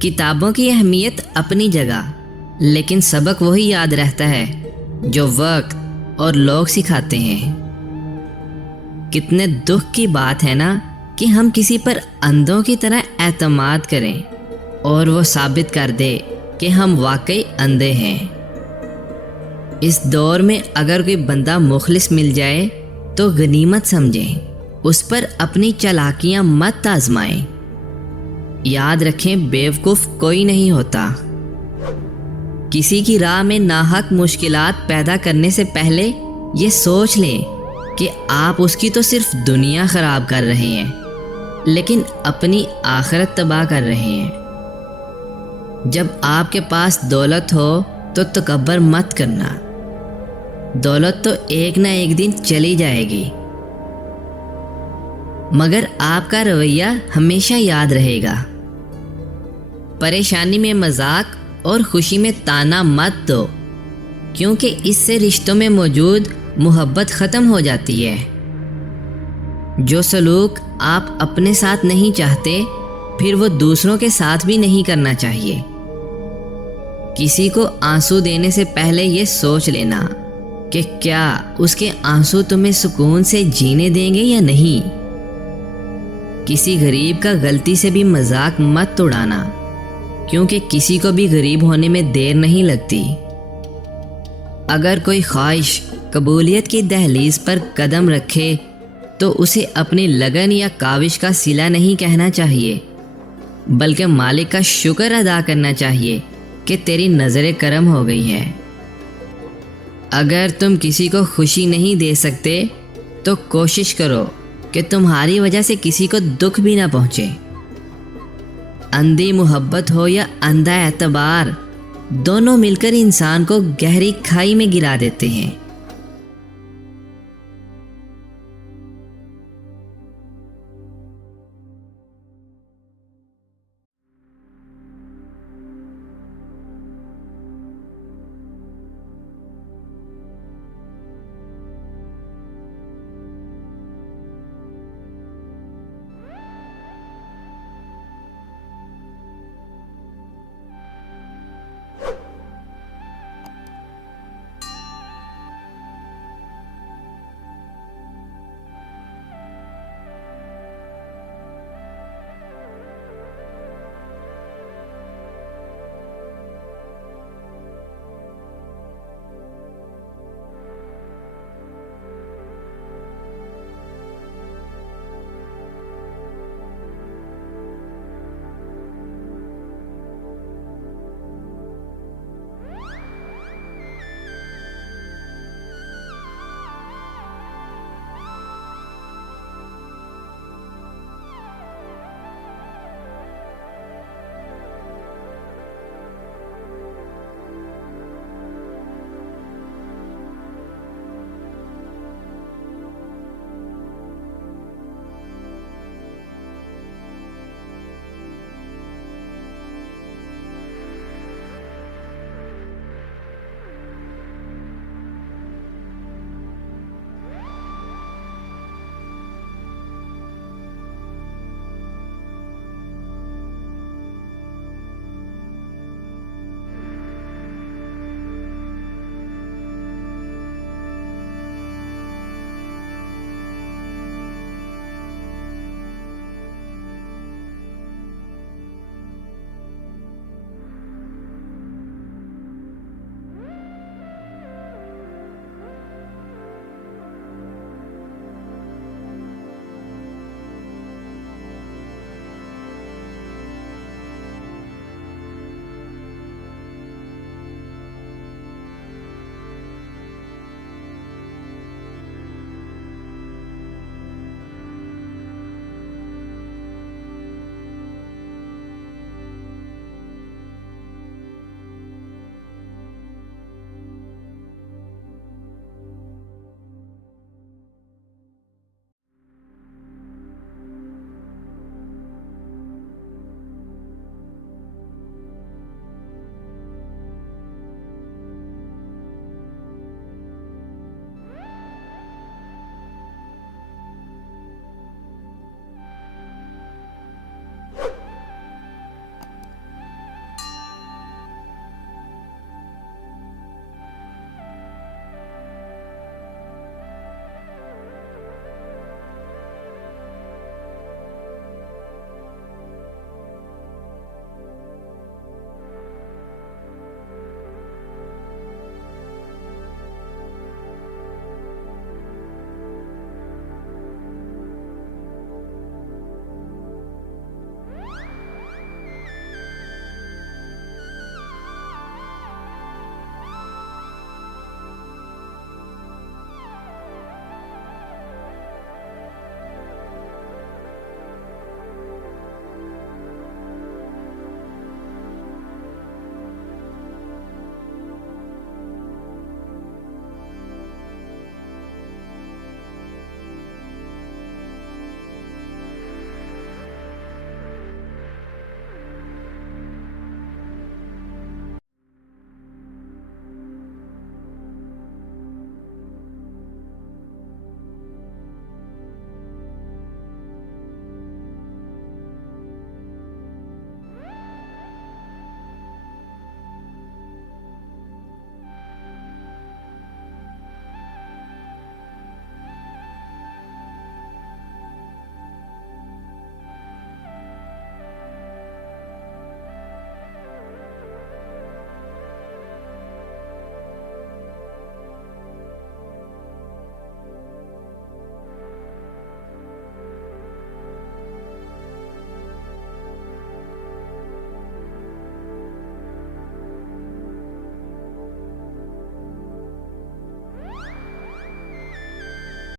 کتابوں کی اہمیت اپنی جگہ، لیکن سبق وہی یاد رہتا ہے جو وقت اور لوگ سکھاتے ہیں۔ کتنے دکھ کی بات ہے نا کہ ہم کسی پر اندھوں کی طرح اعتماد کریں اور وہ ثابت کر دے کہ ہم واقعی اندھے ہیں۔ اس دور میں اگر کوئی بندہ مخلص مل جائے تو غنیمت سمجھیں، اس پر اپنی چالاکیاں مت آزمائیں۔ یاد رکھیں بیوقوف کوئی نہیں ہوتا۔ کسی کی راہ میں ناحق مشکلات پیدا کرنے سے پہلے یہ سوچ لیں کہ آپ اس کی تو صرف دنیا خراب کر رہے ہیں، لیکن اپنی آخرت تباہ کر رہے ہیں۔ جب آپ کے پاس دولت ہو تو تکبر مت کرنا، دولت تو ایک نہ ایک دن چلی جائے گی، مگر آپ کا رویہ ہمیشہ یاد رہے گا۔ پریشانی میں مذاق اور خوشی میں طعنہ مت دو، کیونکہ اس سے رشتوں میں موجود محبت ختم ہو جاتی ہے۔ جو سلوک آپ اپنے ساتھ نہیں چاہتے، پھر وہ دوسروں کے ساتھ بھی نہیں کرنا چاہیے۔ کسی کو آنسو دینے سے پہلے یہ سوچ لینا کہ کیا اس کے آنسو تمہیں سکون سے جینے دیں گے یا نہیں۔ کسی غریب کا غلطی سے بھی مذاق مت اڑانا، کیونکہ کسی کو بھی غریب ہونے میں دیر نہیں لگتی۔ اگر کوئی خواہش قبولیت کی دہلیز پر قدم رکھے تو اسے اپنی لگن یا کاوش کا صلہ نہیں کہنا چاہیے، بلکہ مالک کا شکر ادا کرنا چاہیے کہ تیری نظر کرم ہو گئی ہے۔ اگر تم کسی کو خوشی نہیں دے سکتے تو کوشش کرو کہ تمہاری وجہ سے کسی کو دکھ بھی نہ پہنچے۔ اندھی محبت ہو یا اندھا اعتبار، دونوں مل کر انسان کو گہری کھائی میں گرا دیتے ہیں۔